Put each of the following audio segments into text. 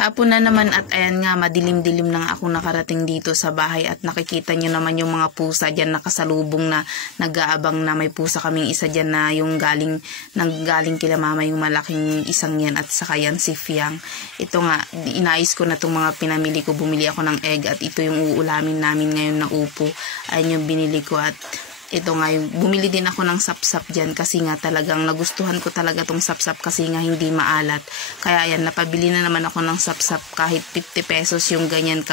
Hapon na naman at ayan nga, madilim-dilim na nga ako nakarating dito sa bahay at nakikita nyo naman yung mga pusa dyan nakasalubong na nag-aabang na may pusa kaming isa dyan na yung galing kila mama yung malaking isang yan at saka yan si Fiang. Ito nga, inayos ko na itong mga pinamili ko, bumili ako ng egg at ito yung uulamin namin ngayon na upo. Ayan yung binili ko at ito nga yung bumili din ako ng sapsap dyan kasi nga talagang nagustuhan ko talaga tong sapsap kasi nga hindi maalat. Kaya ayan, napabili na naman ako ng sapsap kahit 50 pesos yung ganyan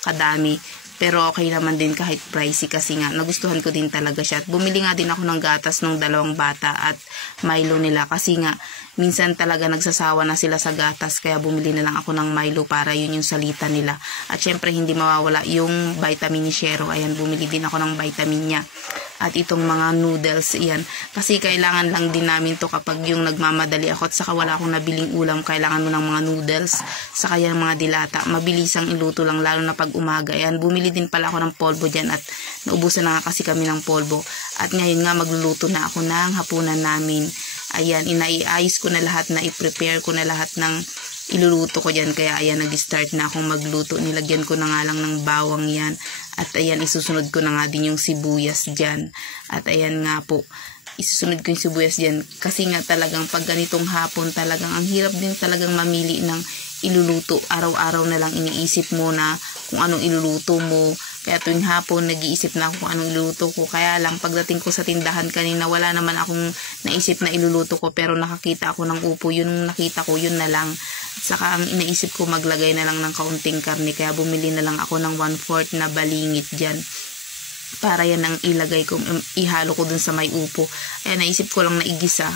kadami. Pero okay naman din kahit pricey kasi nga nagustuhan ko din talaga siya. At bumili nga din ako ng gatas ng dalawang bata at Milo nila kasi nga minsan talaga nagsasawa na sila sa gatas kaya bumili na lang ako ng Milo para yun yung salita nila. At syempre hindi mawawala yung vitamin ni Shero. Ayan, bumili din ako ng vitamin niya. At itong mga noodles, iyan. Kasi kailangan lang din namin to kapag yung nagmamadali ako at saka wala akong nabiling ulam, kailangan mo ng mga noodles, saka yan mga dilata. Mabilisang iluto lang, lalo na pag umaga. Ayan, bumili din pala ako ng polvo dyan at naubusan na nga kasi kami ng polvo. At ngayon nga magluluto na ako ng hapunan namin. Ayan, inaiayos ko na lahat, na i-prepare ko na lahat ng iluluto ko dyan. Kaya ayan, nag-start na akong magluto. Nilagyan ko na nga lang ng bawang yan. At ayan, isusunod ko na nga din yung sibuyas dyan. At ayan nga po, isusunod ko yung sibuyas dyan. Kasi nga talagang pag ganitong hapon talagang ang hirap din talagang mamili ng iluluto. Araw-araw na lang iniisip mo na kung anong iluluto mo. Kaya tuwing hapon, nag-iisip na ako kung anong iluluto ko. Kaya lang, pagdating ko sa tindahan kanina, wala naman akong naisip na iluluto ko. Pero nakakita ako ng upo. Yun nakita ko, yun na lang. At saka ang inaisip ko, maglagay na lang ng kaunting karne. Kaya bumili na lang ako ng 1/4 na balingit dyan. Para yan ang ilagay ko, ihalo ko dun sa may upo. Kaya naisip ko lang na igisa.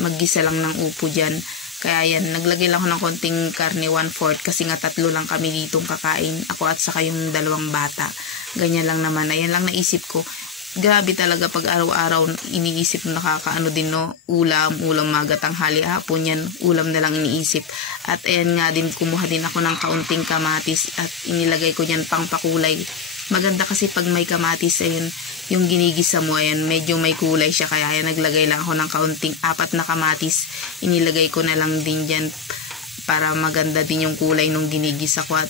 Maggisa lang ng upo dyan. Kaya yan, naglagay lang ako ng konting karne 1/4 kasi nga 3 lang kami ditong kakain. Ako at saka yung dalawang bata. Ganyan lang naman. Ayan lang naisip ko. Grabe talaga pag araw-araw iniisip na nakakaano din no. Ulam mga tanghali hapon yan. Ulam na lang iniisip. At ayan nga din, kumuha din ako ng kaunting kamatis at inilagay ko dyan pang pakulay. Maganda kasi pag may kamatis, ayun, yung ginigisa mo, ayan, medyo may kulay siya. Kaya ayan, naglagay lang ako ng kaunting 4 na kamatis. Inilagay ko na lang din dyan para maganda din yung kulay nung ginigisa ko. At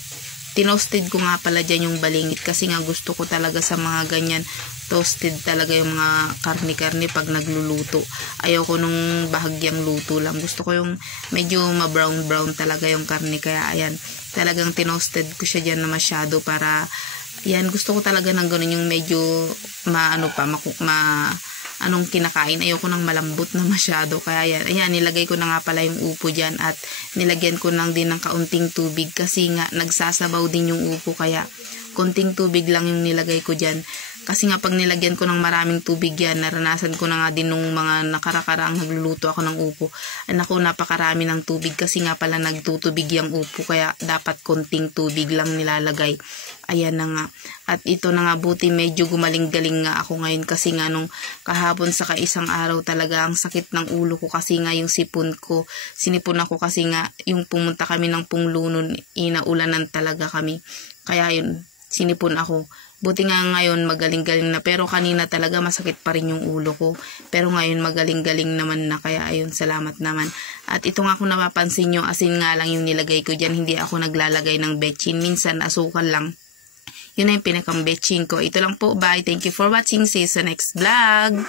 tinoasted ko nga pala dyan yung balingit kasi nga gusto ko talaga sa mga ganyan. Toasted talaga yung mga karne-karne pag nagluluto. Ayaw ko nung bahagyang luto lang. Gusto ko yung medyo ma-brown-brown talaga yung karne. Kaya ayan, talagang tinoasted ko siya dyan na masyado para yan, gusto ko talaga ng ganun yung medyo anong kinakain. Ayoko nang malambot na masyado. Kaya yan, ayan, nilagay ko na nga pala yung upo dyan at nilagyan ko lang din ng kaunting tubig kasi nga nagsasabaw din yung upo. Kaya konting tubig lang yung nilagay ko dyan. Kasi nga pag nilagyan ko ng maraming tubig yan, naranasan ko na nga din nung mga nakarakaraang nagluluto ako ng upo. Naku, napakarami ng tubig kasi nga pala nagtutubig yung upo. Kaya dapat konting tubig lang nilalagay. Ayan na nga. At ito na nga, buti medyo gumaling-galing nga ako ngayon kasi nga nung kahapon sa isang araw talaga ang sakit ng ulo ko kasi nga yung sipon ko. Sinipon ako kasi nga yung pumunta kami ng Punglunon, inaulanan talaga kami. Kaya yun, sinipon ako. Buti nga ngayon magaling-galing na, pero kanina talaga masakit pa rin yung ulo ko. Pero ngayon magaling-galing naman na, kaya ayun, salamat naman. At ito nga kung napapansin nyo, asin nga lang yung nilagay ko dyan, hindi ako naglalagay ng betchin. Minsan asukal lang. Yun na yung pinakang betchin ko. Ito lang po, bye. Thank you for watching. See you sa next vlog.